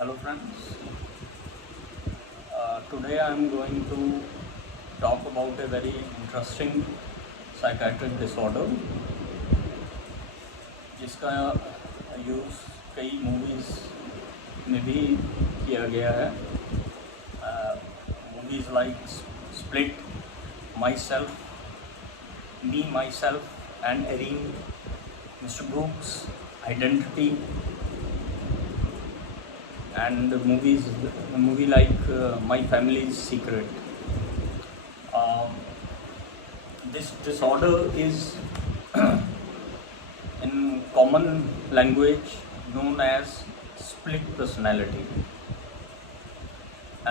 Hello friends, today I am going to talk about a very interesting psychiatric disorder जिसका यूज़ कई मूवीज़ में भी किया गया है। Movies like split, my self, me my self and arene, mister Brooks, identity, and movie like My Family's Secret. This disorder is in common language known as split personality,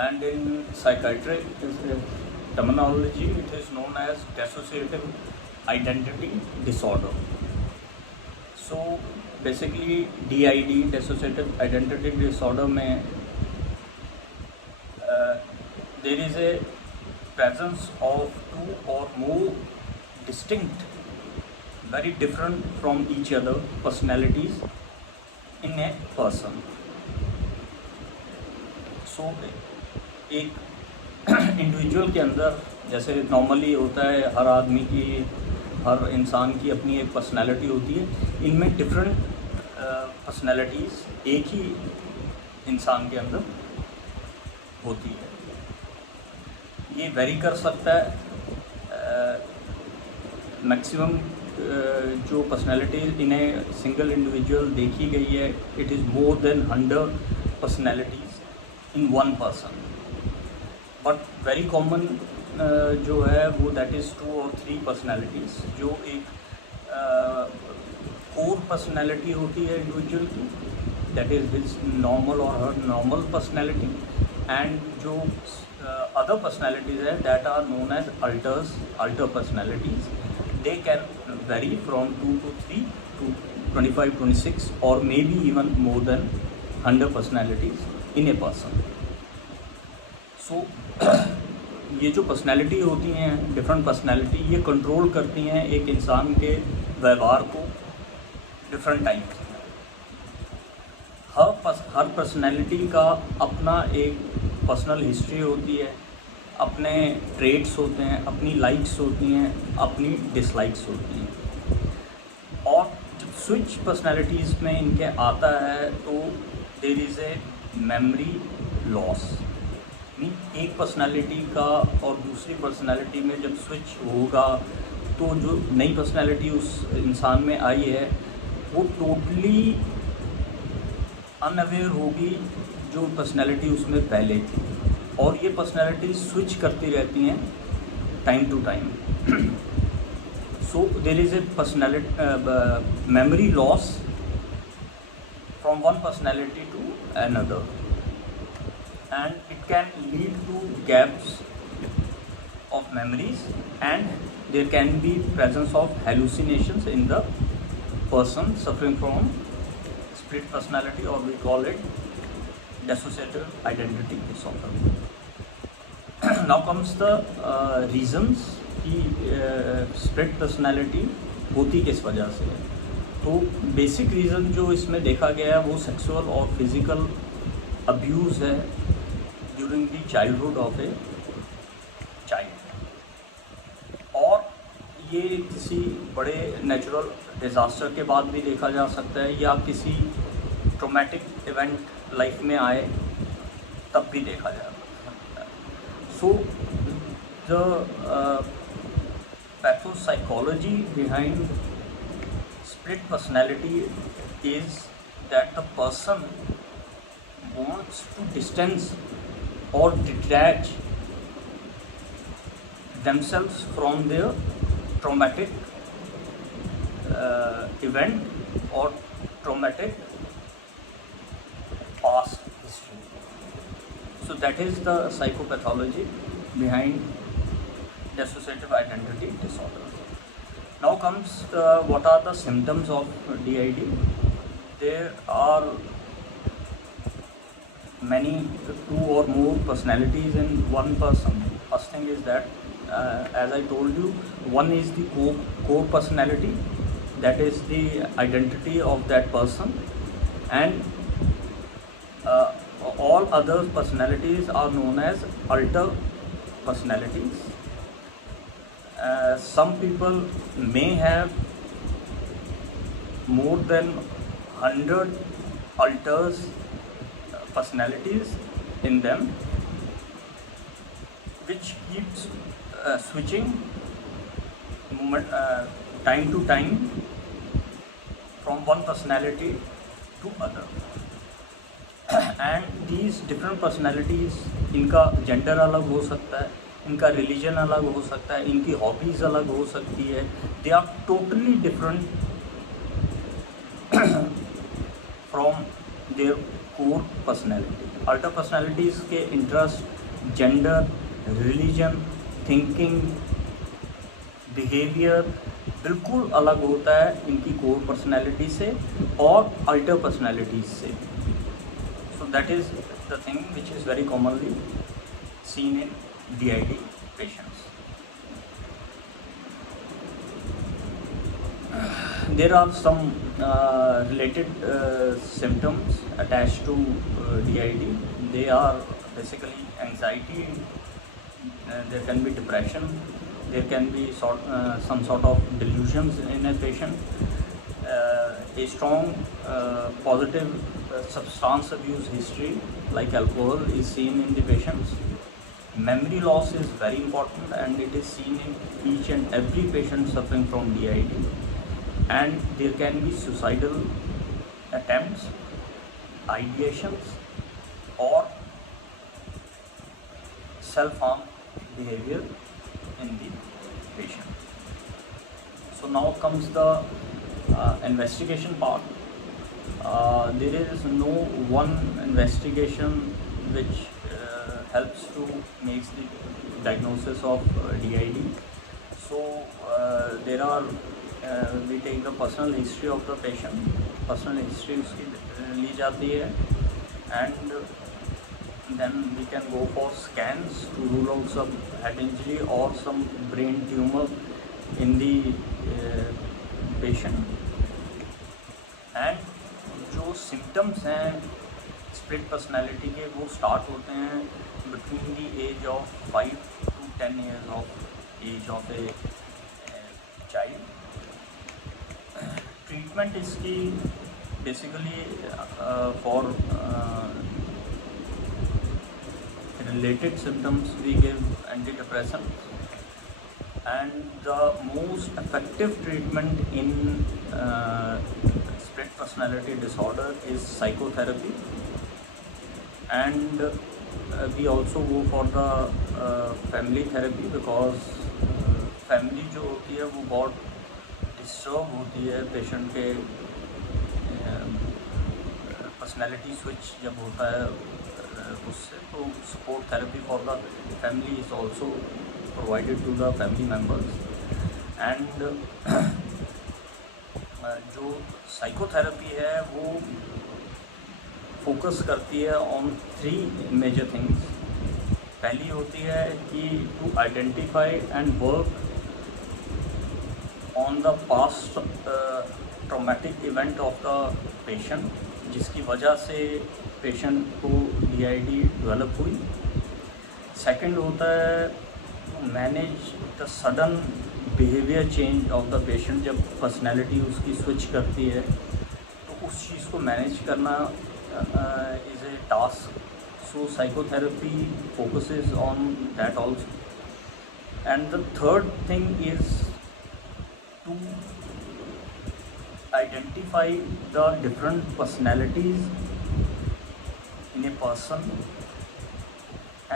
and in psychiatric terminology it is known as dissociative identity disorder. So basically DID, dissociative identity disorder में there is a presence of two or more distinct, very different from each other personalities in a person. So एक इंडिविजुअल के अंदर जैसे नॉर्मली होता है, हर आदमी की, हर इंसान की अपनी एक पर्सनैलिटी होती है, इनमें डिफरेंट पर्सनैलिटीज़ एक ही इंसान के अंदर होती है। ये वेरी कर सकता है। मैक्सिमम जो पर्सनैलिटी इन्हें सिंगल इंडिविजुअल देखी गई है, it is more than 100 personalities in one person. But very common जो है वो दैट इज़ 2 or 3 पर्सनैलिटीज़, जो एक कोर पर्सनैलिटी होती है इंडिविजुअल की, दैट इज़ हिज नॉर्मल और हर नॉर्मल पर्सनैलिटी, एंड जो अदर पर्सनैलिटीज़ है that are known as alter personalities. They can vary from 2 to 3 to 25, 26 or may be even more than 100 personalities in a person. So ये जो पर्सनैलिटी होती हैं, different personality, ये कंट्रोल करती हैं एक इंसान के व्यवहार को डिफरेंट टाइम्स में. हर पर्सनैलिटी का अपना एक पर्सनल हिस्ट्री होती है, अपने ट्रेट्स होते हैं, अपनी लाइक्स होती हैं, अपनी डिसलाइक्स होती हैं. और जब स्विच पर्सनैलिटीज़ में इनके आता है तो there is a memory loss. एक पर्सनालिटी का और दूसरी पर्सनालिटी में जब स्विच होगा तो जो नई पर्सनालिटी उस इंसान में आई है वो टोटली अनअवेयर होगी जो पर्सनालिटी उसमें पहले थी, और ये पर्सनालिटी स्विच करती रहती हैं time to time. So there is a personality memory loss from one personality to another, and it can lead to gaps of memories, and there can be presence of hallucinations in the person suffering from split personality, or we call it dissociative identity disorder. Now comes the reasons कि split personality होती किस वजह से है. तो basic reason जो इसमें देखा गया है वो सेक्सुअल और फिज़िकल अब्यूज़ है during the childhood of a child, और ये किसी बड़े नेचुरल डिज़ास्टर के बाद भी देखा जा सकता है, या किसी ट्रॉमेटिक इवेंट लाइफ में आए तब भी देखा जा सकता है. So the pathopsychology behind split personality is that the person wants to distance or detach themselves from their traumatic event or traumatic past history. So that is the psychopathology behind dissociative identity disorder. Now comes what are the symptoms of DID. There are many, 2 or more personalities in one person. First thing is that as I told you, one is the core personality, that is the identity of that person, and all other personalities are known as alter personalities. Some people may have more than 100 alters personalities in them, which keeps switching time to time from one personality to other. And these different personalities, इनका जेंडर अलग हो सकता है, इनका रिलीजन अलग हो सकता है, इनकी हॉबीज़ अलग हो सकती है. They are totally different from their core personality. Alter personalities के interest, gender, religion, thinking, behaviour बिल्कुल अलग होता है इनकी कोर पर्सनैलिटी से और अल्टर पर्सनैलिटीज़ से. So that is the thing which is very commonly seen in DID patients. There are some related symptoms attached to DID. They are basically anxiety, there can be depression, there can be some sort of delusions in a patient. A strong positive substance abuse history like alcohol is seen in the patients. Memory loss is very important and it is seen in each and every patient suffering from DID. And there can be suicidal attempts, ideations or self-harm behavior in the patient. So now comes the investigation part. There is no one investigation which helps to make the diagnosis of DID. So there are we take the personal history of the patient. Personal history उसकी ली जाती है and then we can go for scans to rule out some head injury or some brain tumor in the patient. And जो symptoms हैं split personality के वो start होते हैं between the age of 5 to 10 years of age of a child. Treatment इसकी basically for related symptoms we give antidepressants, and the most effective treatment in split personality disorder is psychotherapy. And we also go for the family therapy because family जो होती है वो बहुत डिस्टर्ब होती है पेशेंट के personality switch जब होता है उससे. तो support therapy for the family is also provided to the family members. And जो साइकोथेरेपी है वो फोकस करती है ऑन 3 मेजर थिंग्स. पहली होती है कि to identify and work on the past traumatic event of the patient जिसकी वजह से पेशेंट को DID डेवलप हुई. सेकंड होता है to manage the sudden behaviour change of the patient. जब पर्सनैलिटी उसकी स्विच करती है तो उस चीज़ को मैनेज करना is a task. So psychotherapy focuses on that also. And the third thing is to identify the different personalities in a person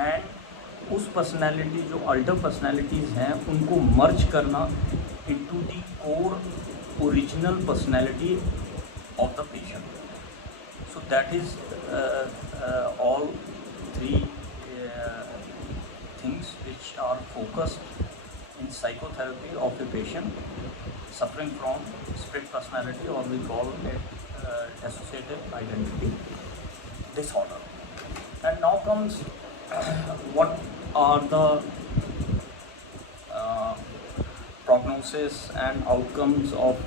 and उस पर्सनैलिटी जो अल्टर पर्सनैलिटीज़ हैं उनको मर्ज करना into the core original personality of the patient. So that is all 3 things which are focused in psychotherapy of a patient suffering from split personality, or we call it dissociative identity disorder. And now comes what are the prognosis and outcomes of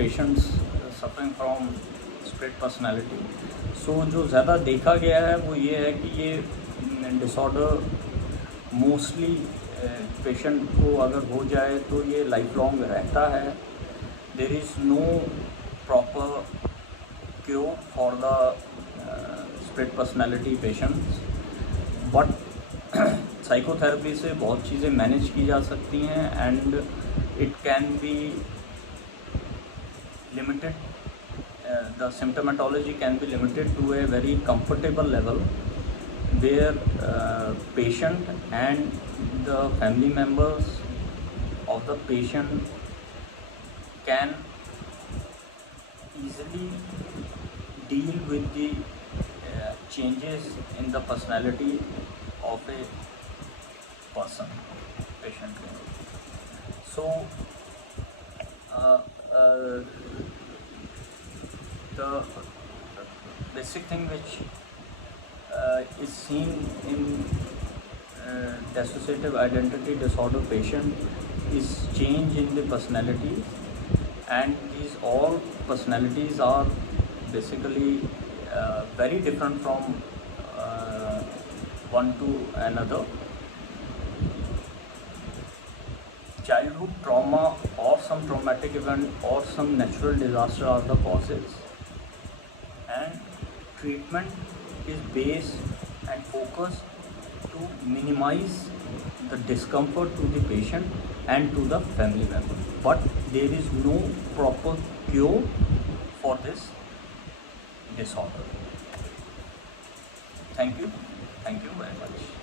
patients suffering from split personality. So जो ज़्यादा देखा गया है वो ये है कि ये डिसऑर्डर मोस्टली पेशेंट को अगर हो जाए तो ये लाइफ लॉन्ग रहता है। There is no proper cure for the split personality patients, but psychotherapy से बहुत चीज़ें मैनेज की जा सकती हैं and it can be limited, the symptomatology can be limited to a very comfortable level where patient and the family members of the patient can easily deal with the changes in the personality of a person, patient. So the basic thing which is seen in dissociative identity disorder patient is change in the personalities, and these all personalities are basically very different from one to another. Childhood trauma or some traumatic event or some natural disaster are the causes, and treatment is based and focused to minimize the discomfort to the patient and to the family member, but there is no proper cure for this disorder. Thank you very much.